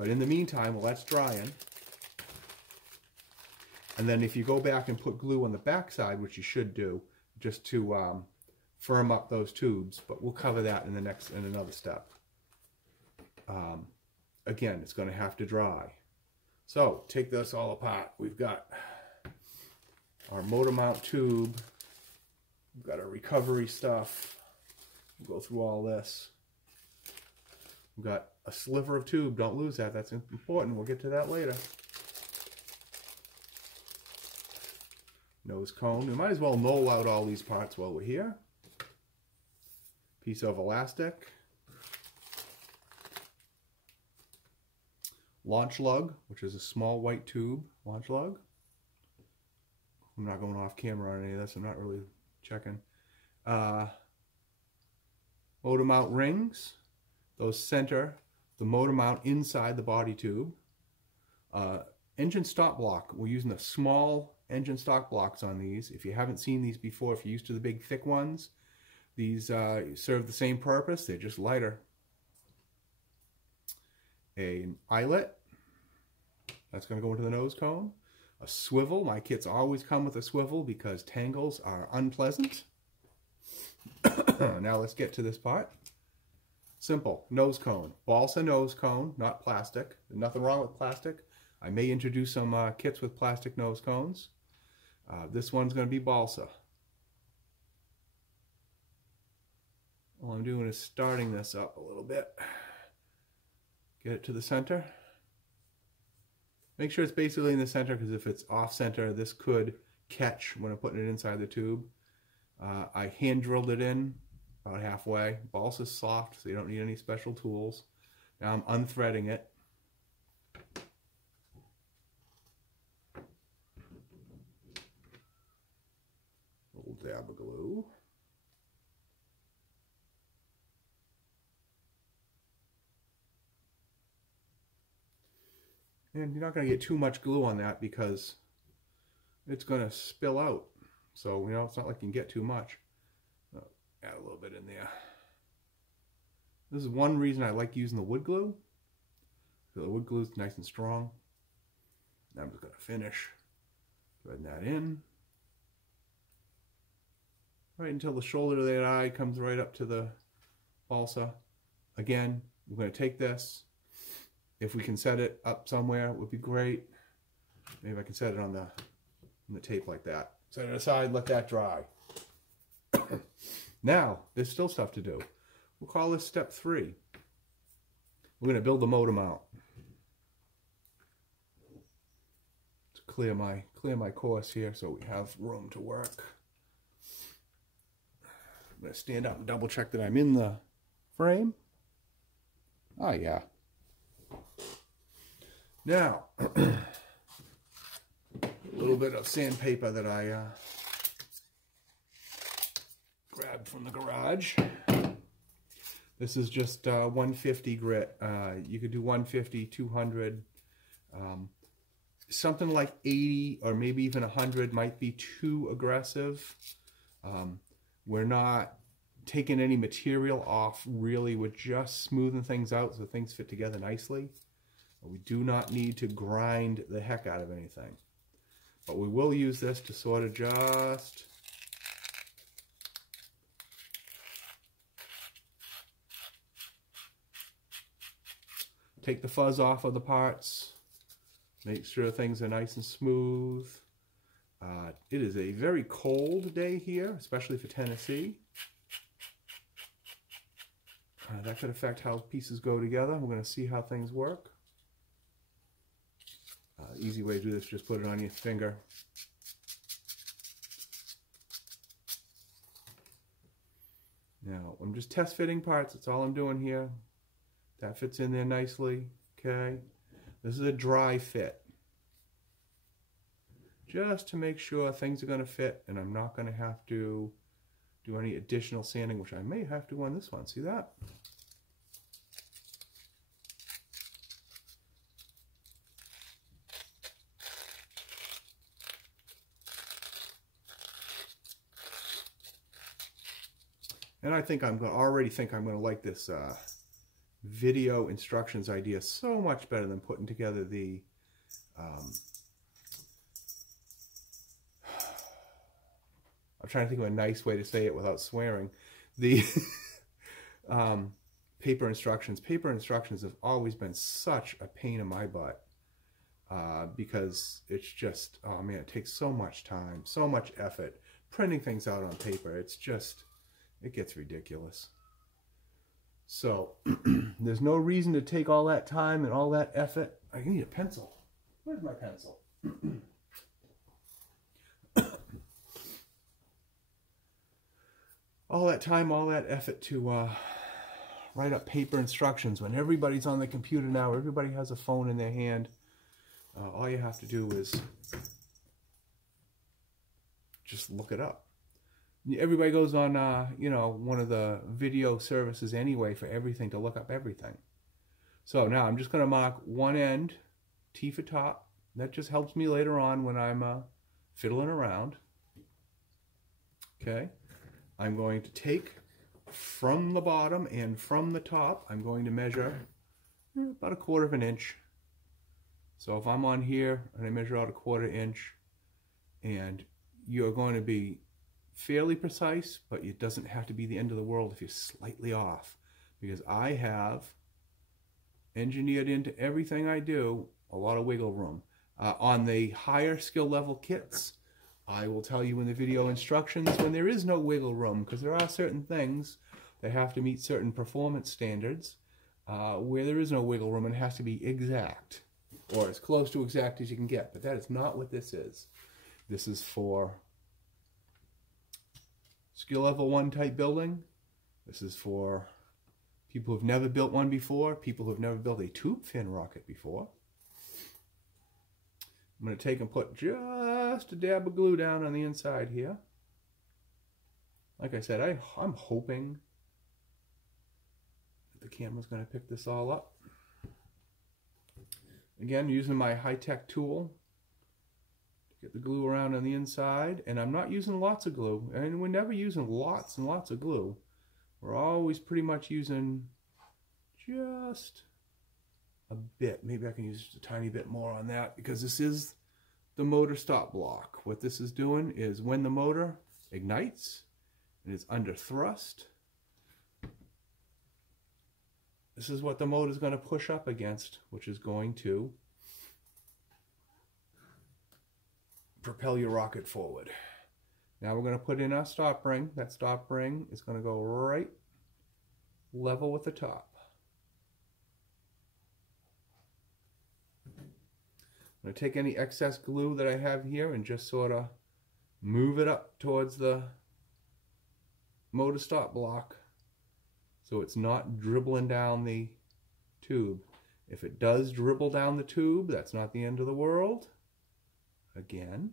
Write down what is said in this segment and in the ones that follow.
But in the meantime, while that's drying, and then if you go back and put glue on the back side, which you should do, just to firm up those tubes, but we'll cover that in another step. Again, it's going to have to dry. So take this all apart. We've got our motor mount tube. We've got our recovery stuff. We'll go through all this. We've got a sliver of tube. Don't lose that. That's important. We'll get to that later. Nose cone. We might as well knoll out all these parts while we're here. Piece of elastic. Launch lug, which is a small white tube launch lug. I'm not going off camera on any of this. I'm not really checking. Motor mount rings. Those center the motor mount inside the body tube. Engine stop block. We're using the small engine stock blocks on these. If you haven't seen these before, if you're used to the big thick ones, these serve the same purpose. They're just lighter. An eyelet. That's going to go into the nose cone. A swivel. My kits always come with a swivel because tangles are unpleasant. Now let's get to this part. Simple. Nose cone. Balsa nose cone, not plastic. There's nothing wrong with plastic. I may introduce some kits with plastic nose cones. This one's going to be balsa. All I'm doing is starting this up a little bit. Get it to the center. Make sure it's basically in the center, because if it's off center, this could catch when I'm putting it inside the tube. I hand drilled it in about halfway. Balsa's soft, so you don't need any special tools. Now I'm unthreading it. Little dab of glue. And you're not going to get too much glue on that because it's going to spill out. So, you know, it's not like you can get too much. Add a little bit in there. This is one reason I like using the wood glue. So the wood glue is nice and strong. Now I'm just going to finish threading that in. Right until the shoulder of that eye comes right up to the balsa. Again, we're going to take this. If we can set it up somewhere, it would be great. Maybe I can set it on the tape like that. Set it aside, let that dry. Now, there's still stuff to do. We'll call this step 3. We're going to build the motor mount. To clear my course here so we have room to work. I'm going to stand up and double check that I'm in the frame. Oh yeah. Now, a little bit of sandpaper that I grabbed from the garage. This is just 150 grit. You could do 150, 200. Something like 80 or maybe even 100 might be too aggressive. We're not taking any material off, really. We're just smoothing things out so things fit together nicely. We do not need to grind the heck out of anything. But we will use this to sort of just take the fuzz off of the parts, make sure things are nice and smooth. It is a very cold day here, especially for Tennessee. That could affect how pieces go together. We're going to see how things work. Easy way to do this, just put it on your finger. Now, I'm just test fitting parts. That's all I'm doing here. That fits in there nicely. Okay. This is a dry fit. Just to make sure things are going to fit and I'm not going to have to do any additional sanding, which I may have to on this one. See that? And I think already think I'm going to like this video instructions idea so much better than putting together the I'm trying to think of a nice way to say it without swearing. The paper instructions. Paper instructions have always been such a pain in my butt because it's just, oh man, it takes so much time, so much effort printing things out on paper. It's just, it gets ridiculous. So there's no reason to take all that time and all that effort. I need a pencil. Where's my pencil? All that time, all that effort to write up paper instructions when everybody's on the computer now. Everybody has a phone in their hand. All you have to do is just look it up. Everybody goes on, you know, one of the video services anyway for everything to look up everything. So now I'm just going to mark one end, T for top. That just helps me later on when I'm fiddling around. Okay. I'm going to take from the bottom and from the top, I'm going to measure about 1/4 inch. So if I'm on here and I measure out 1/4 inch, and you're going to be fairly precise, but it doesn't have to be the end of the world if you're slightly off, because I have engineered into everything I do a lot of wiggle room. On the higher skill level kits, I will tell you in the video instructions when there is no wiggle room, because there are certain things that have to meet certain performance standards where there is no wiggle room and it has to be exact, or as close to exact as you can get. But that is not what this is. This is for skill level 1 type building. This is for people who've never built one before, people who've never built a tube fin rocket before. I'm going to take and put just a dab of glue down on the inside here. Like I said, I'm hoping that the camera's going to pick this all up. Again, using my high-tech tool to get the glue around on the inside. And I'm not using lots of glue. And we're never using lots and lots of glue. We're always pretty much using just a bit. Maybe I can use just a tiny bit more on that, because this is the motor stop block. What this is doing is when the motor ignites and it's under thrust, this is what the motor is going to push up against, which is going to propel your rocket forward. Now we're going to put in our stop ring. That stop ring is going to go right level with the top. I'm going to take any excess glue that I have here and just sort of move it up towards the motor stop block so it's not dribbling down the tube. If it does dribble down the tube, that's not the end of the world. Again.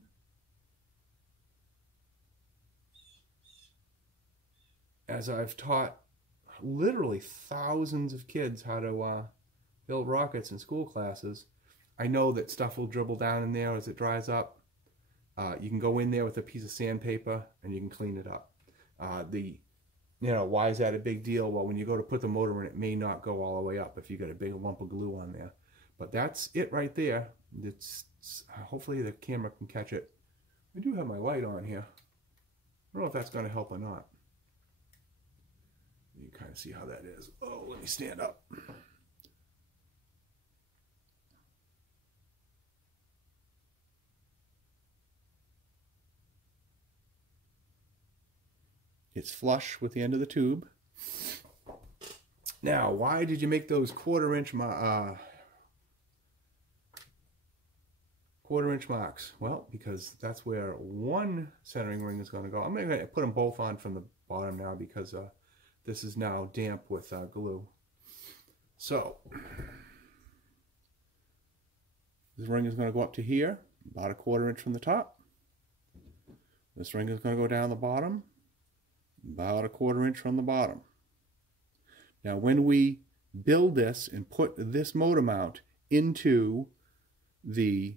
As I've taught literally thousands of kids how to build rockets in school classes, I know that stuff will dribble down in there as it dries up. You can go in there with a piece of sandpaper and you can clean it up. You know, why is that a big deal? Well, when you go to put the motor in, it may not go all the way up if you got a big lump of glue on there. But that's it right there. Hopefully the camera can catch it. I do have my light on here. I don't know if that's going to help or not. You can kind of see how that is. Oh, let me stand up. It's flush with the end of the tube. Now, why did you make those quarter-inch marks? Well, because that's where one centering ring is going to go. I'm going to put them both on from the bottom now because this is now damp with glue. So, this ring is going to go up to here, about 1/4 inch from the top. This ring is going to go down the bottom, about 1/4 inch from the bottom. Now when we build this and put this motor mount into the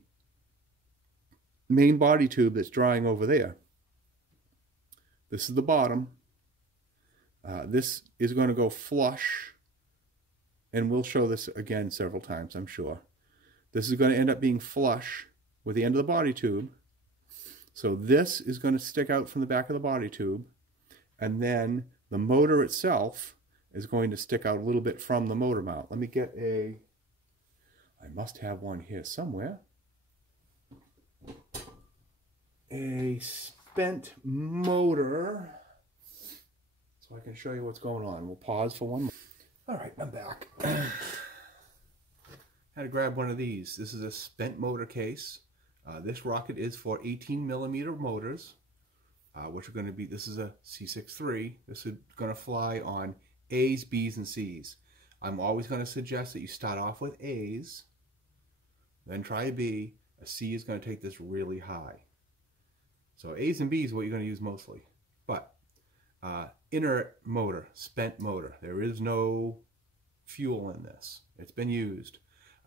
main body tube that's drying over there, this is the bottom. This is going to go flush and we'll show this again several times, I'm sure. This is going to end up being flush with the end of the body tube. So this is going to stick out from the back of the body tube, and then the motor itself is going to stick out a little bit from the motor mount. Let me get I must have one here somewhere. A spent motor, so I can show you what's going on. We'll pause for one more. All right, I'm back. Had to grab one of these. This is a spent motor case. This rocket is for 18mm motors, which are going to be, this is a C63. This is going to fly on A's, B's, and C's. I'm always going to suggest that you start off with A's, then try a B. A C is going to take this really high. So A's and B's are what you're going to use mostly. But inert motor, spent motor. There is no fuel in this. It's been used.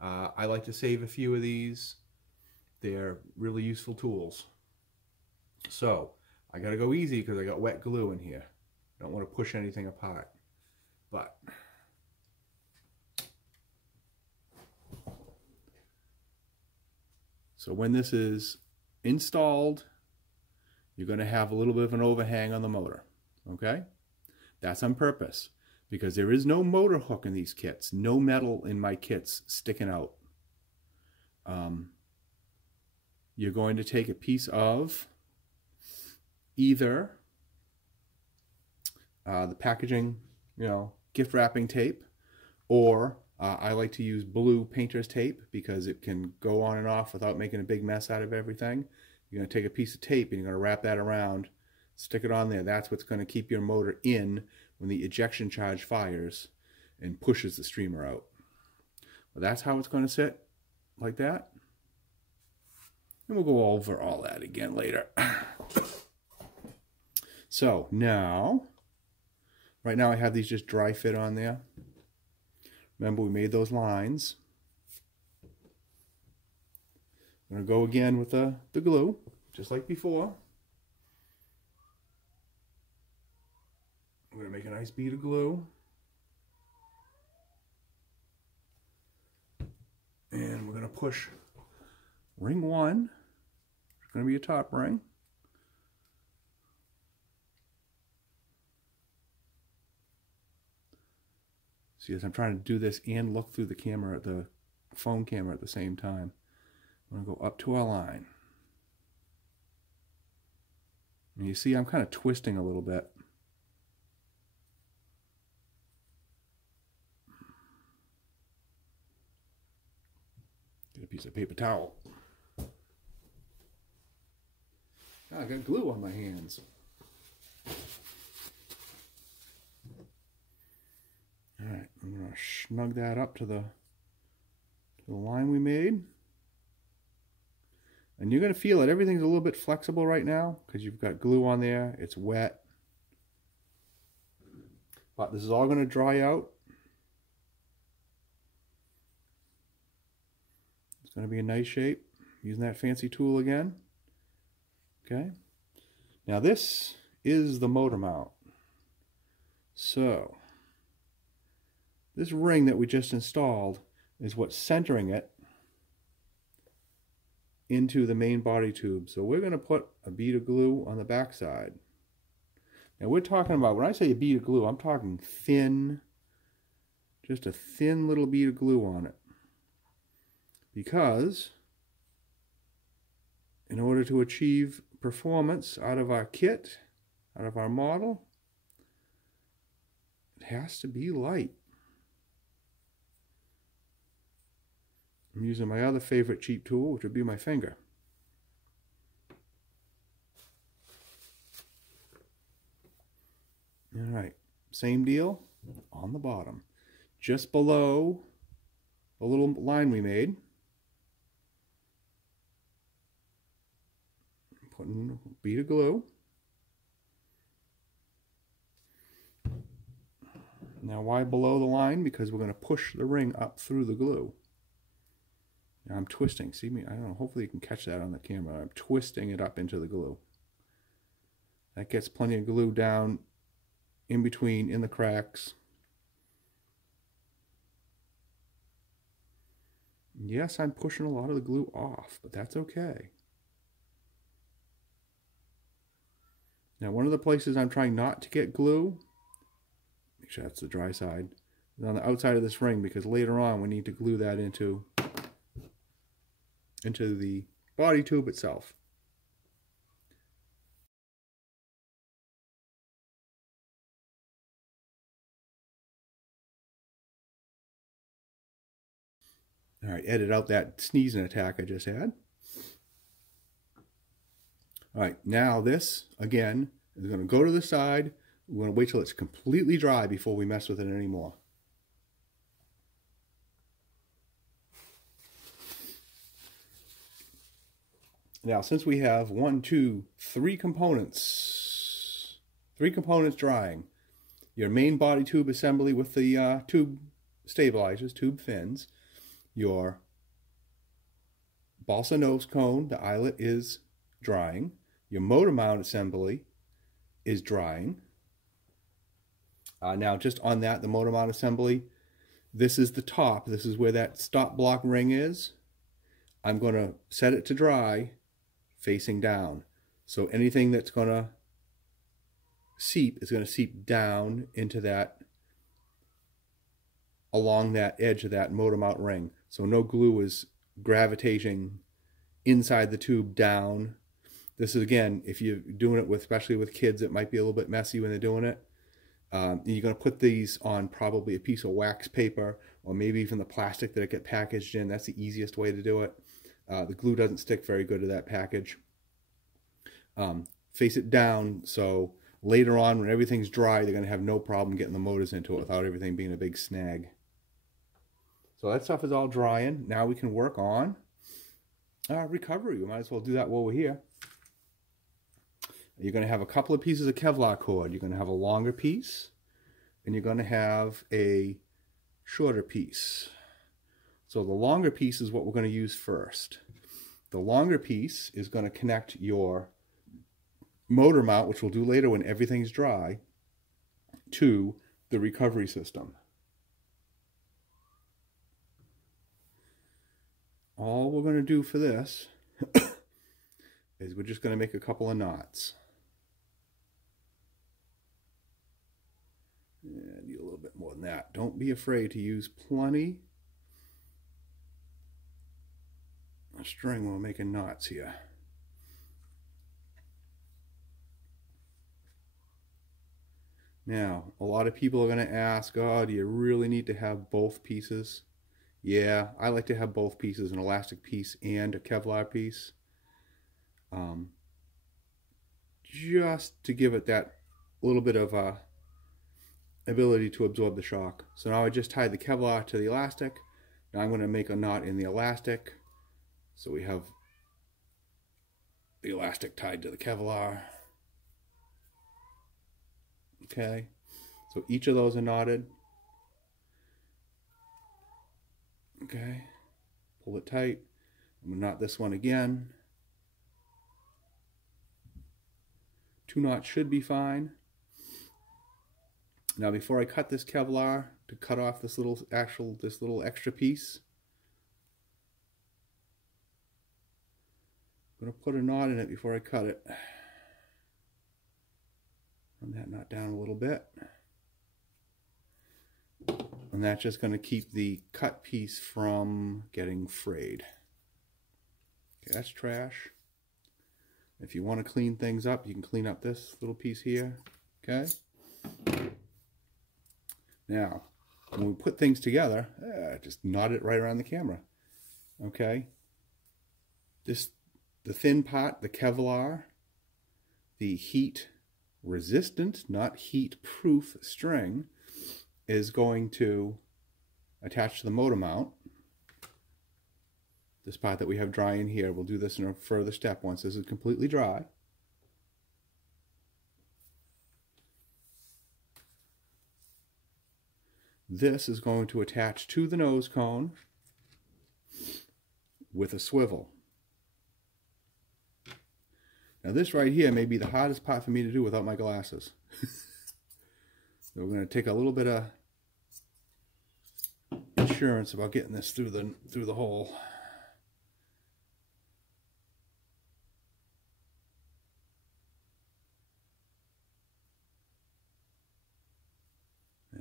I like to save a few of these. They're really useful tools. So I got to go easy because I got wet glue in here. I don't want to push anything apart. But so when this is installed, you're going to have a little bit of an overhang on the motor. Okay? That's on purpose, because there is no motor hook in these kits. No metal in my kits sticking out. You're going to take a piece of either the packaging, gift wrapping tape, or I like to use blue painter's tape because it can go on and off without making a big mess out of everything. You're going to take a piece of tape and you're going to wrap that around, stick it on there. That's what's going to keep your motor in when the ejection charge fires and pushes the streamer out. Well, that's how it's going to sit, like that. And we'll go over all that again later. So now, right now I have these just dry fit on there. Remember, we made those lines. I'm going to go again with the glue, just like before. I'm going to make a nice bead of glue. And we're going to push ring 1. It's going to be a top ring. See, as I'm trying to do this and look through the camera, the phone camera at the same time, I'm going to go up to our line. And you see I'm kind of twisting a little bit. Get a piece of paper towel. Oh, I got glue on my hands. Alright, I'm going to snug that up to the line we made. And you're going to feel that everything's a little bit flexible right now because you've got glue on there. It's wet. But this is all going to dry out. It's going to be a nice shape. Using that fancy tool again. Okay. Now this is the motor mount. So this ring that we just installed is what's centering it into the main body tube. So we're going to put a bead of glue on the back side. Now we're talking about, when I say a bead of glue, I'm talking thin, just a thin little bead of glue on it. Because in order to achieve performance out of our kit, out of our model, it has to be light. I'm using my other favorite cheap tool, which would be my finger. Alright, same deal on the bottom. Just below the little line we made, putting a bead of glue. Now why below the line? Because we're going to push the ring up through the glue. Now I'm twisting. See me? I don't know. Hopefully you can catch that on the camera. I'm twisting it up into the glue. That gets plenty of glue down in between, in the cracks. Yes, I'm pushing a lot of the glue off, but that's okay. Now, one of the places I'm trying not to get glue, make sure that's the dry side, is on the outside of this ring, because later on we need to glue that into the body tube itself. All right, edit out that sneezing attack I just had. All right, now this, again, is going to go to the side. We're going to wait till it's completely dry before we mess with it anymore. Now, since we have 3 components drying, your main body tube assembly with the tube stabilizers, tube fins, your balsa nose cone, the eyelet is drying, your motor mount assembly is drying. Now, just on that, the motor mount assembly, this is the top. This is where that stop block ring is. I'm going to set it to dry facing down. So anything that's going to seep is going to seep down into that, along that edge of that motor mount ring. So no glue is gravitating inside the tube down. This is, again, if you're doing it with, especially with kids, it might be a little bit messy when they're doing it. You're going to put these on probably a piece of wax paper, or maybe even the plastic that it get packaged in. That's the easiest way to do it. The glue doesn't stick very good to that package. Face it down, so later on when everything's dry, they're going to have no problem getting the motors into it without everything being a big snag. So that stuff is all drying. Now we can work on recovery. We might as well do that while we're here. You're going to have a couple of pieces of Kevlar cord. You're going to have a longer piece, and you're going to have a shorter piece. So the longer piece is what we're going to use first. The longer piece is going to connect your motor mount, which we'll do later when everything's dry, to the recovery system. All we're going to do for this is we're just going to make a couple of knots. And do a little bit more than that. Don't be afraid to use plenty of string when we're making knots here. Now, a lot of people are going to ask, oh, do you really need to have both pieces? Yeah, I like to have both pieces, an elastic piece and a Kevlar piece. Just to give it that little bit of ability to absorb the shock. So now I just tied the Kevlar to the elastic. Now I'm going to make a knot in the elastic. So we have the elastic tied to the Kevlar. Okay, so each of those are knotted. Okay, pull it tight. I'm going to knot this one again. 2 knots should be fine. Now before I cut this Kevlar, to cut off this little extra piece, I'm going to put a knot in it before I cut it. Run that knot down a little bit. And that's just going to keep the cut piece from getting frayed. Okay, that's trash. If you want to clean things up, you can clean up this little piece here. Okay? Now, when we put things together, just knot it right around the camera. Okay? The thin part, the Kevlar, the heat resistant, not heat proof string, is going to attach to the motor mount. This part that we have drying here, we'll do this in a further step once this is completely dry. This is going to attach to the nose cone with a swivel. Now this right here may be the hardest part for me to do without my glasses. So we're going to take a little bit of assurance about getting this through the hole.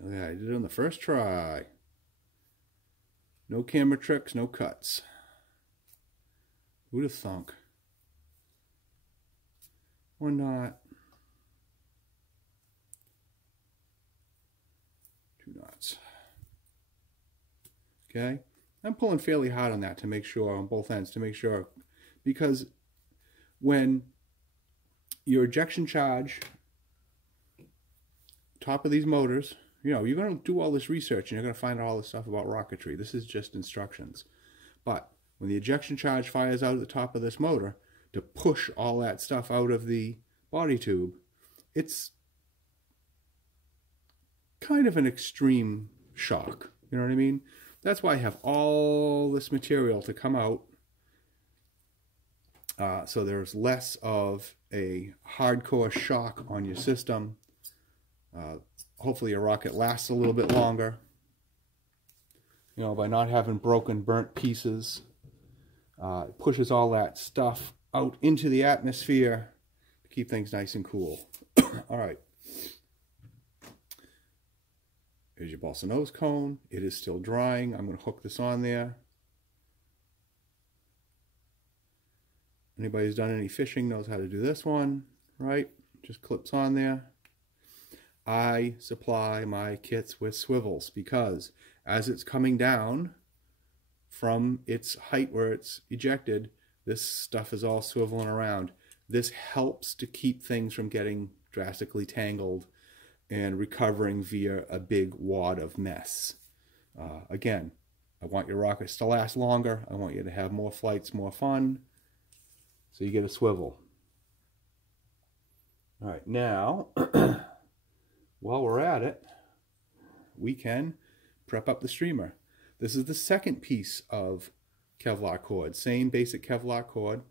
Yeah, I did it on the first try. No camera tricks, no cuts. Who'd have thunk? 1 knot. 2 knots. Okay, I'm pulling fairly hard on that to make sure, on both ends, to make sure, because when your ejection charge, top of these motors, you know, you're going to do all this research and you're going to find out all this stuff about rocketry. This is just instructions. But when the ejection charge fires out at the top of this motor to push all that stuff out of the body tube, it's kind of an extreme shock. You know what I mean? That's why I have all this material to come out, so there's less of a hardcore shock on your system. Hopefully your rocket lasts a little bit longer, you know, by not having broken, burnt pieces. It pushes all that stuff out into the atmosphere to keep things nice and cool. All right. Here's your balsa nose cone. It is still drying. I'm going to hook this on there. Anybody who's done any fishing knows how to do this one, right? Just clips on there. I supply my kits with swivels because as it's coming down from its height where it's ejected, this stuff is all swiveling around. This helps to keep things from getting drastically tangled and recovering via a big wad of mess. Again, I want your rockets to last longer. I want you to have more flights, more fun. So you get a swivel. All right, now, while we're at it, we can prep up the streamer. This is the second piece of Kevlar cord. Same basic Kevlar cord.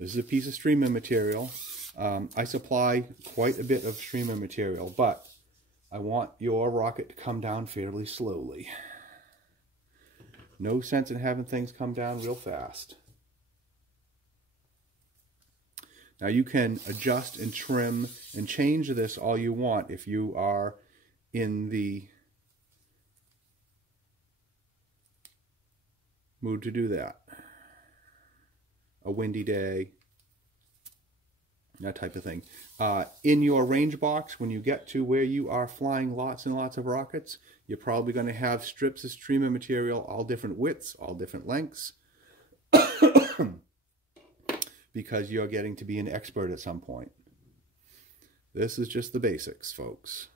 This is a piece of streamer material. I supply quite a bit of streamer material, but I want your rocket to come down fairly slowly. No sense in having things come down real fast. Now you can adjust and trim and change this all you want if you are in the mood to do that. A windy day, that type of thing. In your range box, when you get to where you are flying lots and lots of rockets, you're probably going to have strips of streamer material, all different widths, all different lengths, because you're getting to be an expert at some point. This is just the basics, folks.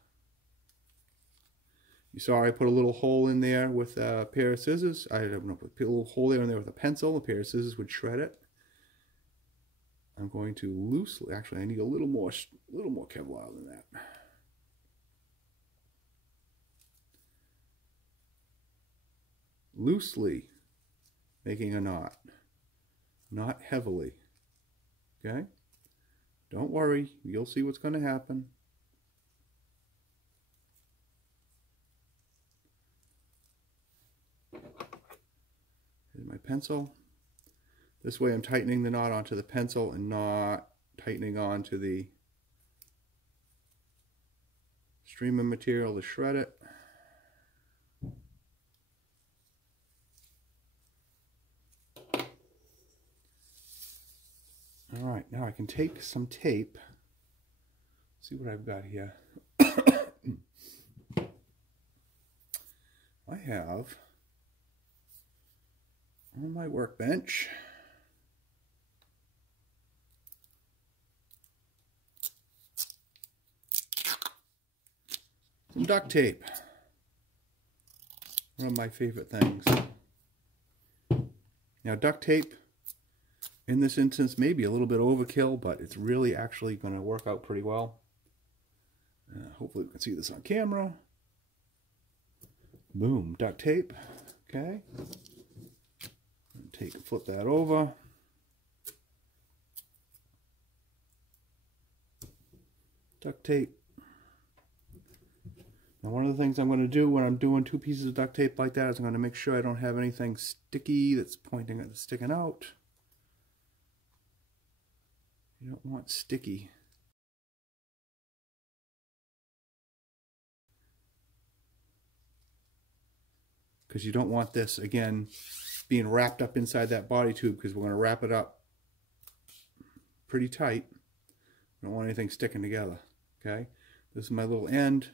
You saw I put a little hole in there with a pair of scissors. I don't know, put a little hole in there with a pencil. A pair of scissors would shred it. I'm going to loosely, actually I need a little more Kevlar than that. Loosely making a knot, not heavily. Okay? Don't worry, you'll see what's going to happen. Here's my pencil. This way I'm tightening the knot onto the pencil and not tightening onto the streamer material to shred it. All right, now I can take some tape. See what I've got here. I have on my workbench some duct tape. One of my favorite things. Now, duct tape in this instance may be a little bit overkill, but it's really actually going to work out pretty well. Hopefully we can see this on camera. Boom, duct tape. Okay. Flip that over. Duct tape. And one of the things I'm going to do when I'm doing 2 pieces of duct tape like that is I'm going to make sure I don't have anything sticky that's sticking out. You don't want sticky. Because you don't want this, again, being wrapped up inside that body tube, because we're going to wrap it up pretty tight. I don't want anything sticking together. Okay, this is my little end.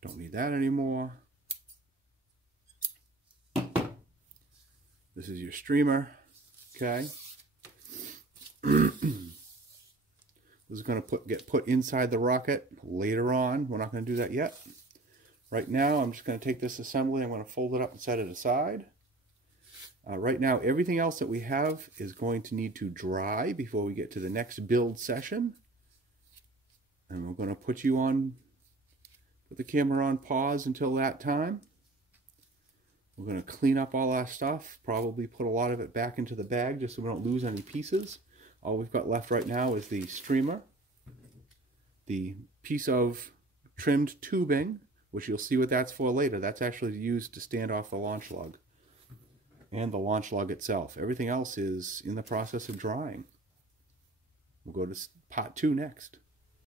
Don't need that anymore. This is your streamer. Okay. This is going to get put inside the rocket later on. We're not going to do that yet. Right now, I'm just going to take this assembly, I'm going to fold it up and set it aside. Right now, everything else that we have is going to need to dry before we get to the next build session. And we're going to put the camera on pause until that time. We're going to clean up all our stuff, probably put a lot of it back into the bag just so we don't lose any pieces. All we've got left right now is the streamer, the piece of trimmed tubing, which you'll see what that's for later. That's actually used to stand off the launch lug, and the launch lug itself. Everything else is in the process of drying. We'll go to part 2 next.